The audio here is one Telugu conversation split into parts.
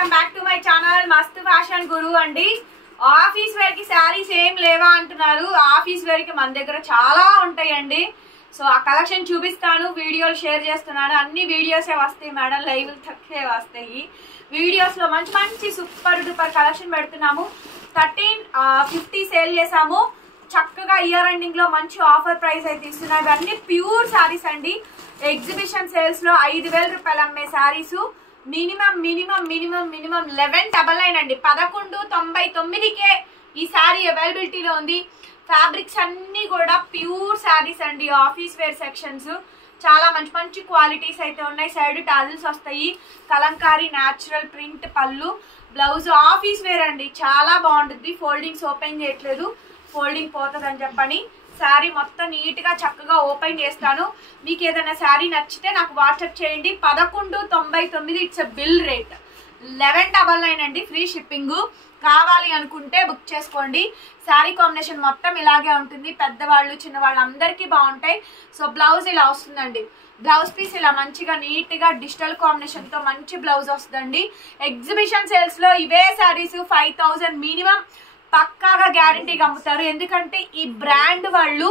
Welcome back to my channel మస్తు ఫ్యాషన్ గురు అండి. ఆఫీస్ వేర్ కి శారీస్ ఏం లేవా అంటున్నారు. ఆఫీస్ వేర్ కి మన దగ్గర చాలా ఉంటాయండి. సో ఆ కలెక్షన్ చూపిస్తాను, వీడియోలు షేర్ చేస్తున్నాను. అన్ని వీడియోసే వస్తాయి మేడం, లైవ్ తక్కువే వస్తాయి. వీడియోస్ లో మంచి మంచి సూపర్ డూపర్ కలెక్షన్ పెడుతున్నాము. 1350 సేల్ చేసాము. చక్కగా ఇయర్ ఎండింగ్ లో మంచి ఆఫర్ ప్రైస్ అయితే ఇస్తున్నాయి. ఇవన్నీ ప్యూర్ శారీస్ అండి. ఎగ్జిబిషన్ సేల్స్ లో 5000 రూపాయలు అమ్మే శారీస్ మినిమం 1199 అండి. 1199కే ఈ శారీ అవైలబిలిటీలో ఉంది. ఫ్యాబ్రిక్స్ అన్ని కూడా ప్యూర్ శారీస్ అండి. ఆఫీస్ వేర్ సెక్షన్స్ చాలా మంచి మంచి క్వాలిటీస్ అయితే ఉన్నాయి. సైడ్ టాజిల్స్ వస్తాయి. కలంకారీ న్యాచురల్ ప్రింట్ పళ్ళు, బ్లౌజ్ ఆఫీస్ వేర్ అండి. చాలా బాగుంటుంది. ఫోల్డింగ్స్ ఓపెన్ చేయట్లేదు, ఫోల్డింగ్ పోతుందని చెప్పని శారీ మొత్తం నీట్ గా చక్కగా ఓపెన్ చేస్తాను. మీకు ఏదైనా శారీ నచ్చితే నాకు వాట్సాప్ చేయండి. 1199 ఇట్స్ బిల్ రేట్. 1199 అండి, ఫ్రీ షిప్పింగ్. కావాలి అనుకుంటే బుక్ చేసుకోండి. శారీ కాంబినేషన్ మొత్తం ఇలాగే ఉంటుంది. పెద్దవాళ్ళు చిన్నవాళ్ళు అందరికీ బాగుంటాయి. సో బ్లౌజ్ ఇలా వస్తుందండి. బ్లౌజ్ పీస్ ఇలా మంచిగా నీట్ గా డిజిటల్ కాంబినేషన్ తో మంచి బ్లౌజ్ వస్తుందండి. ఎగ్జిబిషన్ సేల్స్ లో ఇవే శారీస్ 5000 మినిమం పక్కాగా గ్యారంటీగా అమ్ముతారు. ఎందుకంటే ఈ బ్రాండ్ వాళ్ళు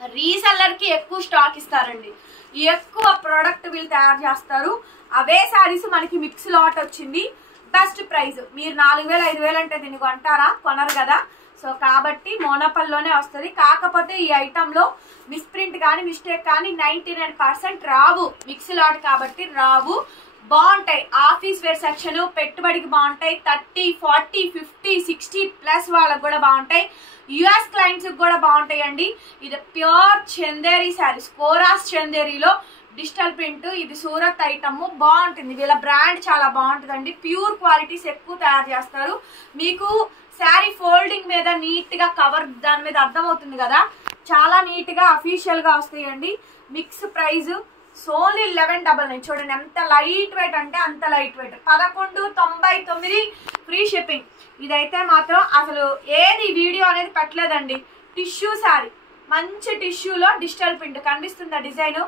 రీసెల్లర్ కి ఎక్కువ స్టాక్ ఇస్తారండి. ఎక్కువ ప్రోడక్ట్ వీళ్ళు తయారు చేస్తారు. అవే శారీస్ మనకి మిక్స్ లాట్ వచ్చింది. Best price. మీరు 4000 5000 అంటే దీన్ని కొంటారా? కొనరు కదా. సో కాబట్టి మోనోపల్లోనే వస్తుంది. కాకపోతే ఈ ఐటమ్ లో మిస్ప్రింట్ కానీ మిస్టేక్ కానీ 99% రావు. మిక్స్ లాట్ కాబట్టి రావు. బాగుంటాయి. ఆఫీస్ వేర్ సెక్షన్ పెట్టుబడికి బాగుంటాయి. 30 40 50 60 ప్లస్ వాళ్ళకి కూడా బాగుంటాయి. యుఎస్ క్లయింట్స్ కూడా బాగుంటాయి అండి. ఇది ప్యూర్ చందేరి శారీస్, కోరాస్ చందేరిలో డిజిటల్ ప్రింట్. ఇది సూరత్ ఐటమ్. బాగుంటుంది. వీళ్ళ బ్రాండ్ చాలా బాగుంటుంది అండి. ప్యూర్ క్వాలిటీస్ ఎక్కువ తయారు చేస్తారు. మీకు శారీ ఫోల్డింగ్ మీద నీట్ గా కవర్ దాని మీద అర్థమవుతుంది కదా. చాలా నీట్ గా అఫీషియల్ గా వస్తాయండి. Mix praise only 1199. చూడండి ఎంత లైట్ వెయిట్ అంటే అంత లైట్ వెయిట్. 1199 free shipping. ఇదైతే మాత్రం అసలు ఏది వీడియో అనేది పెట్టలేదండి. టిష్యూ శారీ, మంచి టిష్యూలో డిజిటల్ ప్రింట్ కనిపిస్తుందా డిజైన్.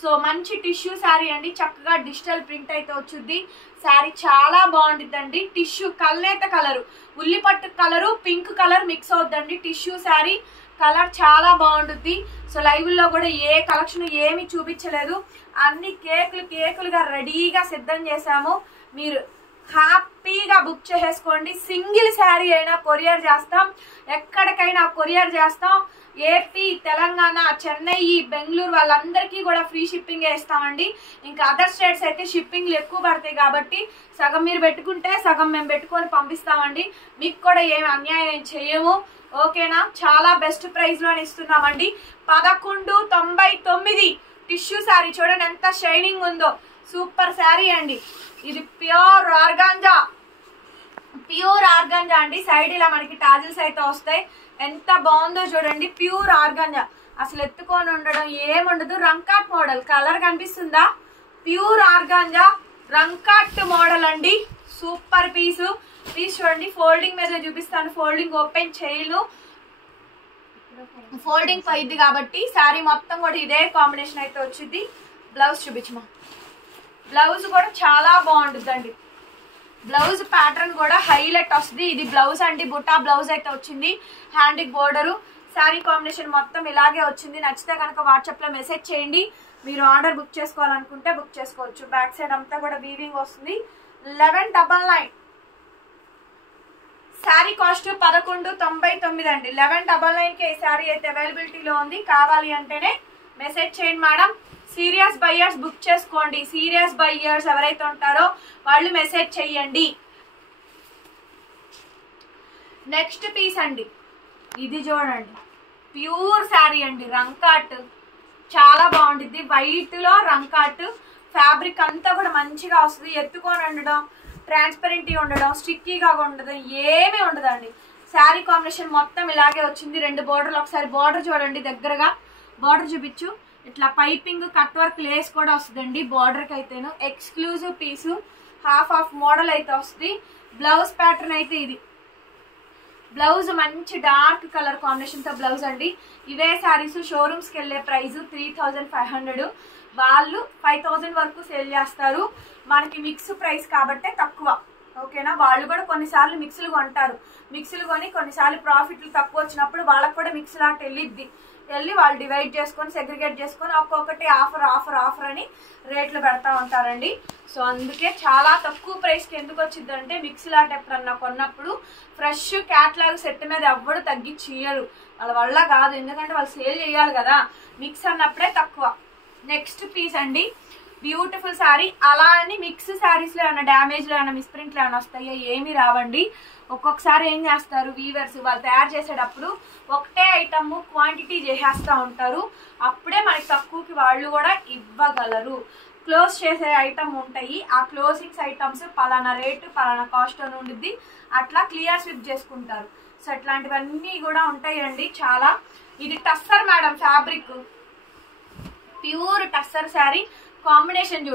సో మంచి టిష్యూ శారీ అండి. చక్కగా డిజిటల్ ప్రింట్ అయితే వచ్చింది. శారీ చాలా బాగుంటుందండి. టిష్యూ కల్నేత కలరు, ఉల్లిపట్టు కలరు, పింక్ కలర్ మిక్స్ అవుతుందండి. టిష్యూ శారీ కలర్ చాలా బాగుంటుంది. సో లైవ్ లో కూడా ఏ కలెక్షన్ ఏమి చూపించలేదు. అన్ని కేకులుగా రెడీగా సిద్ధం చేసాము. మీరు హ్యాపీగా బుక్ చేసేసుకోండి. సింగిల్ శారీ అయినా కొరియర్ చేస్తాం. ఎక్కడికైనా కొరియర్ చేస్తాం. ఏపీ, తెలంగాణ, చెన్నై, బెంగళూరు వాళ్ళందరికీ కూడా ఫ్రీ షిప్పింగ్ ఇస్తామండి. ఇంకా అదర్ స్టేట్స్ అయితే షిప్పింగ్లు ఎక్కువ పడతాయి కాబట్టి సగం మీరు పెట్టుకుంటే సగం మేము పెట్టుకొని పంపిస్తామండి. మీకు కూడా ఏమి అన్యాయం చేయము. ఓకేనా. చాలా బెస్ట్ ప్రైస్ లోనే ఇస్తున్నామండి. 1199 టిష్యూ శారీ. చూడండి ఎంత షైనింగ్ ఉందో. సూపర్ శారీ అండి. ఇది ప్యూర్ ఆర్గాంజా అండి. సైడ్ ఇలా మనకి టాజిల్స్ అయితే వస్తాయి. ఎంత బాగుందో చూడండి. Pure organza. అసలు ఎత్తుకొని ఉండడం ఏముండదు. రంకాట్ మోడల్ కలర్ కనిపిస్తుందా? ప్యూర్ ఆర్గాంజా రంకాట్ మోడల్ అండి. Super piece. ప్లీజ్ చూడండి. ఫోల్డింగ్ మీద చూపిస్తాను. ఫోల్డింగ్ ఓపెన్ చేయను, ఫోల్డింగ్ పోయిద్ది కాబట్టి శారీ మొత్తం కూడా ఇదే కాంబినేషన్ అయితే వచ్చింది. బ్లౌజ్ చూపించమా. బ్లౌజ్ కూడా చాలా బాగుంటుందండి. బ్లౌజ్ ప్యాటర్న్ కూడా హైలైట్ వస్తుంది. ఇది బ్లౌజ్ అండి. బుటా బ్లౌజ్ అయితే వచ్చింది. హ్యాండ్కి బోర్డరు. శారీ కాంబినేషన్ మొత్తం ఇలాగే వచ్చింది. నచ్చితే కనుక వాట్సాప్ లో మెసేజ్ చేయండి. మీరు ఆర్డర్ బుక్ చేసుకోవాలనుకుంటే బుక్ చేసుకోవచ్చు. బ్యాక్ సైడ్ అంతా కూడా వీవింగ్ వస్తుంది. 1199 శారీ కాస్ట్ 1199 అండి. 1199కి ఈ శారీ అయితే అవైలబిలిటీలో ఉంది. కావాలి అంటేనే మెసేజ్ చేయండి మేడం. సీరియస్ బయ్యర్స్ బుక్ చేసుకోండి. సీరియస్ బయ్యర్స్ ఎవరైతే ఉంటారో వాళ్ళు మెసేజ్ చెయ్యండి. నెక్స్ట్ పీస్ అండి. ఇది చూడండి. ప్యూర్ శారీ అండి. రంకాట్ చాలా బాగుంటుంది. వైట్ లో రంకాట్. ఫ్యాబ్రిక్ అంతా కూడా మంచిగా వస్తుంది. ఎత్తుకొని ఉండడం, ట్రాన్స్పరెంట్ ఉండడం, స్టిక్కీగా ఉండదు, ఏమీ ఉండదండి. శారీ కాంబినేషన్ మొత్తం ఇలాగే వచ్చింది. 2 బోర్డర్లు. ఒకసారి బోర్డర్ చూడండి దగ్గరగా. బోర్డర్ చూపించు. ఇట్లా పైపింగ్ కట్ వర్క్ లేస్ కూడా వస్తుందండి బోర్డర్కి అయితేను. ఎక్స్క్లూజివ్ పీసు. హాఫ్ మోడల్ అయితే వస్తుంది. బ్లౌజ్ ప్యాటర్న్ అయితే ఇది. బ్లౌజ్ మంచి డార్క్ కలర్ కాంబినేషన్ తో బ్లౌజ్ అండి. ఇవే శారీస్ షోరూమ్స్ కి వెళ్ళే ప్రైస్ 3500. వాళ్ళు 5000 వరకు సేల్ చేస్తారు. మనకి మిక్స్ ప్రైస్ కాబట్టే తక్కువ. ఓకేనా, వాళ్ళు కూడా కొన్నిసార్లు మిక్స్లు కొంటారు. మిక్స్లు కొని కొన్నిసార్లు ప్రాఫిట్లు తక్కువ వచ్చినప్పుడు వాళ్ళకి కూడా మిక్స్ లాట్ వెళ్ళి వాళ్ళు డివైడ్ చేసుకొని సెగ్రిగేట్ చేసుకొని ఒక్కొక్కటి ఆఫర్ ఆఫర్ ఆఫర్ అని రేట్లు పెడతా ఉంటారండి. సో అందుకే చాలా తక్కువ ప్రైస్కి ఎందుకు వచ్చిందంటే మిక్స్ లాట్ ఎప్పుడన్నా కొన్నప్పుడు ఫ్రెష్ క్యాట్లాగ్ సెట్ మీద ఎవ్వడు తగ్గించి ఇయ్యరు, వాళ్ళ వల్ల కాదు, ఎందుకంటే వాళ్ళు సేల్ చేయాలి కదా. మిక్స్ అన్నప్పుడే తక్కువ. నెక్స్ట్ పీస్ అండి, బ్యూటిఫుల్ శారీ. అలా అని మిక్స్ శారీస్లో ఏమైనా డ్యామేజ్లో ఏమైనా మిస్ప్రింట్లు ఏమైనా వస్తాయో ఏమీ రావండి. ఒక్కొక్కసారి ఏం చేస్తారు వీవర్స్, వాళ్ళు తయారు చేసేటప్పుడు ఒకటే ఐటమ్ క్వాంటిటీ చేసేస్తూ ఉంటారు, అప్పుడే మనకి తక్కువకి వాళ్ళు కూడా ఇవ్వగలరు. క్లోజ్ చేసే ఐటమ్ ఉంటాయి, ఆ క్లోజింగ్స్ ఐటమ్స్ పలానా రేటు పలానా కాస్ట్ అని ఉండిద్ది, అట్లా క్లియర్ స్విప్ చేసుకుంటారు. సో ఇట్లాంటివన్నీ కూడా ఉంటాయండి చాలా. ఇది tussar madam fabric, pure tussar sari. Combination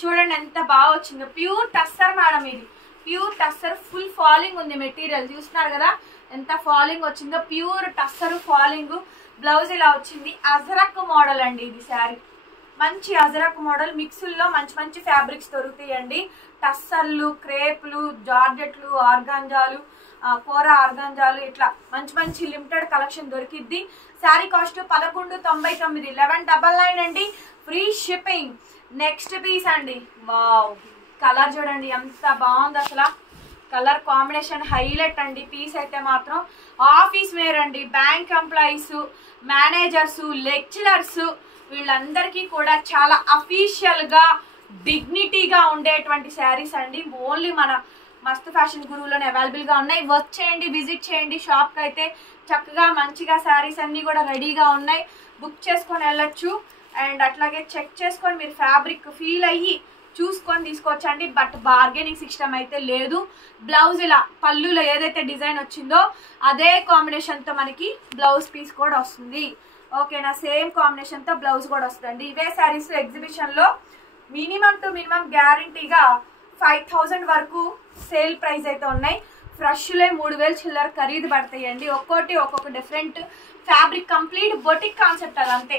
చూడండి ఎంత బాగా వచ్చిందో. ప్యూర్ టస్సర్ మేడం, ఇది ప్యూర్ టస్సర్. ఫుల్ ఫాలింగ్ ఉంది మెటీరియల్, చూస్తున్నారు కదా ఎంత ఫాలింగ్ వచ్చిందో. Pure tussar falling. బ్లౌజ్ ఇలా వచ్చింది. అజరక్ మోడల్ అండి ఇది శారీ, మంచి అజరక్ మోడల్. మిక్సుల్లో మంచి మంచి ఫ్యాబ్రిక్స్ దొరుకుతాయండి. టస్సర్లు, క్రేప్లు, జార్జెట్లు, ఆర్గాంజాలు, కోరా ఆర్గాంజాలు, ఇట్లా మంచి మంచి లిమిటెడ్ కలెక్షన్ దొరికిద్ది. శారీ కాస్ట్ 1199, 1199 అండి, ఫ్రీ షిప్పింగ్. నెక్స్ట్ పీస్ అండి, వావ్ కలర్ చూడండి ఎంత బాగుంది అసలు. కలర్ కాంబినేషన్ హైలైట్ అండి. పీస్ అయితే మాత్రం ఆఫీస్ వేర్ అండి. బ్యాంక్ ఎంప్లాయీస్, మేనేజర్స్, లెక్చరర్స్ వీళ్ళందరికీ కూడా చాలా అఫీషియల్గా డిగ్నిటీగా ఉండేటువంటి శారీస్ అండి. ఓన్లీ మన మస్త్ ఫ్యాషన్ గురువులోనే అవైలబుల్గా ఉన్నాయి. వచ్చేయండి, విజిట్ చేయండి షాప్కి. అయితే చక్కగా మంచిగా శారీస్ అన్నీ కూడా రెడీగా ఉన్నాయి, బుక్ చేసుకొని వెళ్ళొచ్చు. అండ్ అట్లాగే చెక్ చేసుకొని మీరు ఫ్యాబ్రిక్ ఫీల్ అయ్యి చూసుకొని తీసుకోవచ్చండి. బట్ బార్గెనింగ్ సిస్టమ్ అయితే లేదు. బ్లౌజ్ ఇలా పళ్ళులో ఏదైతే డిజైన్ వచ్చిందో అదే కాంబినేషన్తో మనకి బ్లౌజ్ పీస్ కూడా వస్తుంది. ఓకేనా, సేమ్ కాంబినేషన్తో బ్లౌజ్ కూడా వస్తుందండి. ఇవే శారీస్ ఎగ్జిబిషన్లో మినిమం టు మినిమం గ్యారంటీగా 5000 వరకు సేల్ ప్రైస్ అయితే ఉన్నాయి. ఫ్రెష్లే 3000 చిల్లర ఖరీదు పడతాయండి. ఒక్కొక్క different fabric, complete boutique concept అది అంతే.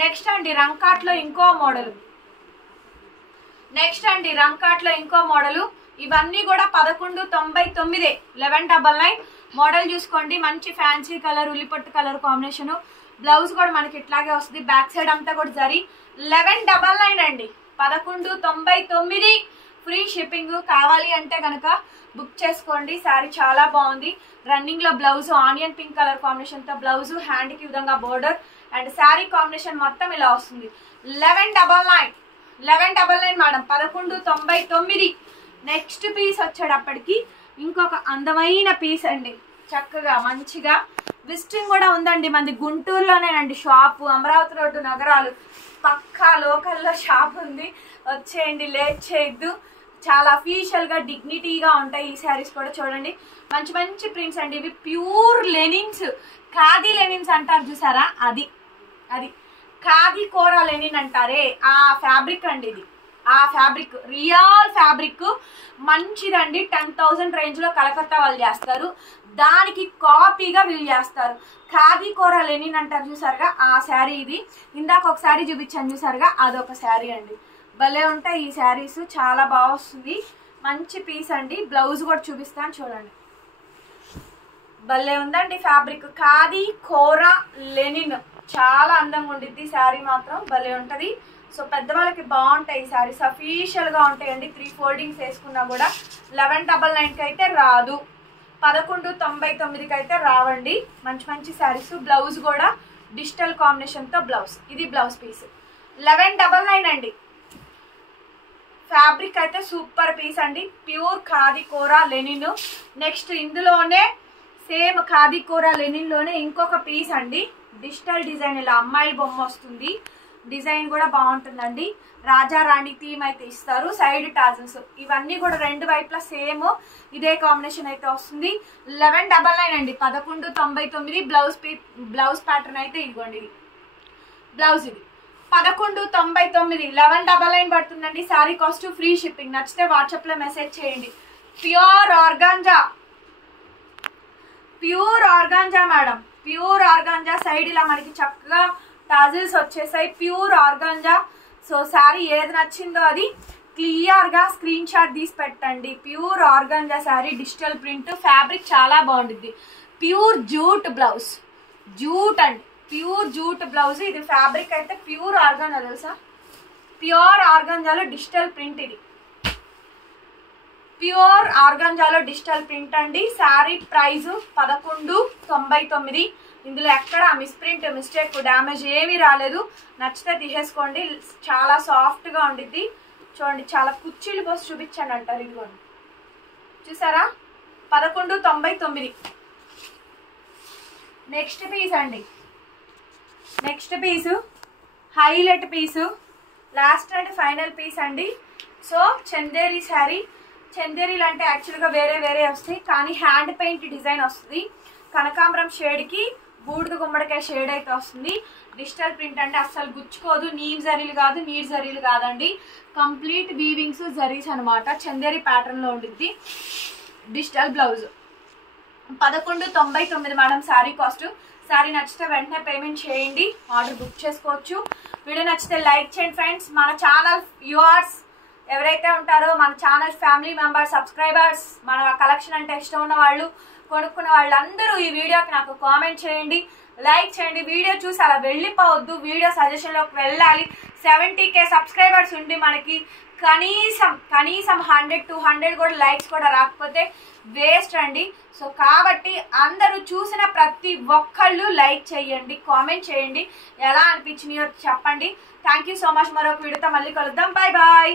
నెక్స్ట్ అండి రంకాట్లో ఇంకో మోడల్. ఇవన్నీ కూడా 1199, 1199 మోడల్ చూసుకోండి. మంచి ఫ్యాన్సీ కలర్, ఉల్లిపట్టు కలర్ కాంబినేషన్. బ్లౌజ్ కూడా మనకి ఇట్లాగే వస్తుంది, బ్యాక్ సైడ్ అంతా కూడా జరీ. 1199 అండి, 1199, ఫ్రీ షిప్పింగ్. కావాలి అంటే కనుక బుక్ చేసుకోండి. శారీ చాలా బాగుంది. రన్నింగ్ లో blouse onion pink colour combination తో బ్లౌజ్, హ్యాండ్ కి విధంగా బోర్డర్ అండ్ శారీ కాంబినేషన్ మొత్తం ఇలా వస్తుంది. 1199 మేడం, 1199. నెక్స్ట్ పీస్ వచ్చేటప్పటికి ఇంకొక అందమైన పీస్ అండి. చక్కగా మంచిగా విజిటింగ్ కూడా ఉందండి. మనది గుంటూరులోనేనండి షాపు, అమరావతి రోడ్డు నగరాలు పక్కా లోకల్లో షాప్ ఉంది. వచ్చేయండి, లేట్ చేయొద్దు. చాలా అఫీషియల్గా డిగ్నిటీగా ఉంటాయి ఈ శారీస్ కూడా. చూడండి మంచి మంచి ప్రింట్స్ అండి. ఇవి ప్యూర్ లెనిన్స్, ఖాదీ లెనిన్స్ అంటారు చూసారా, అది ఖాదీ కోరా లెనిన్ అంటారే ఆ ఫ్యాబ్రిక్ అండి. ఇది ఆ ఫ్యాబ్రిక్, రియల్ ఫ్యాబ్రిక్ మంచిదండి. 10,000 రేంజ్లో కలకత్తా వాళ్ళు చేస్తారు, దానికి కాపీగా వీళ్ళు చేస్తారు. ఖాదీ కోరా లెనిన్ అంటారు చూసారుగా, ఆ శారీ ఇది. ఇందాక ఒక శారీ చూపించాను చూసారుగా, అదొక శారీ అండి. భలే ఉంటాయి ఈ శారీస్, చాలా బాగా వస్తుంది. మంచి పీస్ అండి. బ్లౌజ్ కూడా చూపిస్తాను చూడండి, భలే ఉందండి ఫ్యాబ్రిక్. ఖాదీ కోరా లెనిన్ చాలా అందంగా ఉండిద్ది శారీ మాత్రం, భలే ఉంటుంది. సో పెద్దవాళ్ళకి బాగుంటాయి ఈ శారీస్, అఫీషియల్గా ఉంటాయండి. 3 ఫోల్డింగ్స్ వేసుకున్నా కూడా 1199కి అయితే రాదు, 1199కి అయితే రావండి. మంచి మంచి శారీస్. బ్లౌజ్ కూడా డిజిటల్ కాంబినేషన్తో బ్లౌజ్. ఇది బ్లౌజ్ పీస్ 1199 అండి. ఫ్యాబ్రిక్ అయితే సూపర్ పీస్ అండి, ప్యూర్ ఖాదీ కోరా లెనిన్. నెక్స్ట్ ఇందులోనే సేమ్ ఖాదీ కోరా లెనిన్లోనే ఇంకొక పీస్ అండి, డిజిటల్ డిజైన్. ఇలా అమ్మాయిల బొమ్మ వస్తుంది, డిజైన్ కూడా బాగుంటుందండి. రాజా రాణి థీమ్ అయితే ఇస్తారు, సైడ్ టాజల్స్. ఇవన్నీ కూడా రెండు వైపులా సేమ్ ఇదే కాంబినేషన్ అయితే వస్తుంది. 1199 అండి, 1199. బ్లౌజ్ ప్యాటర్న్ అయితే ఇదిగోండి, ఇది బ్లౌజ్. ఇది 1199, 1199 పడుతుందండి. Sari cost, free shipping. నచ్చితే వాట్సాప్లో మెసేజ్ చేయండి. Pure organza madam, pure organza. Side ఇలా మనకి చక్కగా టాజిల్స్ వచ్చేసాయి, ప్యూర్ ఆర్గాంజా. సో శారీ ఏది నచ్చిందో అది క్లియర్గా స్క్రీన్ షాట్ తీసి పెట్టండి. Pure organza sari, digital print, fabric చాలా బాగుంటుంది. ప్యూర్ జూట్ బ్లౌజ్, జూట్ అండి, ప్యూర్ జూట్ బ్లౌజ్. ఇది ఫ్యాబ్రిక్ అయితే ప్యూర్ ఆర్గాంజా తెలుసా, ప్యూర్ ఆర్గాంజాలో డిజిటల్ ప్రింట్. ఇది ప్యూర్ ఆర్గాంజాలో డిజిటల్ ప్రింట్ అండి. శారీ ప్రైస్ 1199. ఇందులో ఎక్కడ మిస్ప్రింట్, మిస్టేక్, డ్యామేజ్ ఏమీ రాలేదు. నచ్చితే తీసేసుకోండి. చాలా సాఫ్ట్గా ఉండిద్ది. చూడండి, చాలా కుర్చీలు పోసి చూపించండి అంటారు. ఇదిగోండి చూసారా, 1199. నెక్స్ట్ పీస్ అండి, next piece highlight piece, last and final piece అండి. సో చందేరి శారీ. చందేరీలు అంటే యాక్చువల్గా వేరే వేరే వస్తాయి, కానీ హ్యాండ్ పెయింట్ డిజైన్ వస్తుంది. కనకాంబరం షేడ్కి బూడిద గుమ్మడికాయ షేడ్ అయితే వస్తుంది. డిజిటల్ ప్రింట్ అంటే అస్సలు గుచ్చుకోదు. నీమ్ జరీలు కాదు, నీట్ జరీలు కాదండి, కంప్లీట్ వీవింగ్స్ జరీస్ అనమాట. చందేరి ప్యాటర్న్లో ఉండిద్ది. Digital blouse 1199 madam sari cost. Sari నచ్చితే వెంటనే పేమెంట్ చేయండి, ఆర్డర్ బుక్ చేసుకోవచ్చు. వీడియో నచ్చితే లైక్ చేయండి ఫ్రెండ్స్. మన ఛానల్ వ్యూవర్స్ ఎవరైతే ఉంటారో, మన ఛానల్ ఫ్యామిలీ మెంబర్స్, సబ్స్క్రైబర్స్, మన కలెక్షన్ అంటే ఇష్టం ఉన్న వాళ్ళు, కొనుక్కున్న వాళ్ళందరూ ఈ వీడియోకి నాకు కామెంట్ చేయండి, లైక్ చేయండి. వీడియో చూసి అలా వెళ్ళిపోవద్దు, వీడియో సజెషన్లోకి వెళ్ళాలి. 70K సబ్స్క్రైబర్స్ ఉండి మనకి కనీసం 100 to 200 కూడా లైక్స్ కూడా రాకపోతే వేస్ట్ అండి. సో కాబట్టి అందరూ చూసిన ప్రతి ఒక్కళ్ళు లైక్ చేయండి, కామెంట్ చేయండి, ఎలా అనిపించినాయో చెప్పండి. Thank you so much. మరొక వీడియోతో మళ్ళీ కలుద్దాం. Bye bye.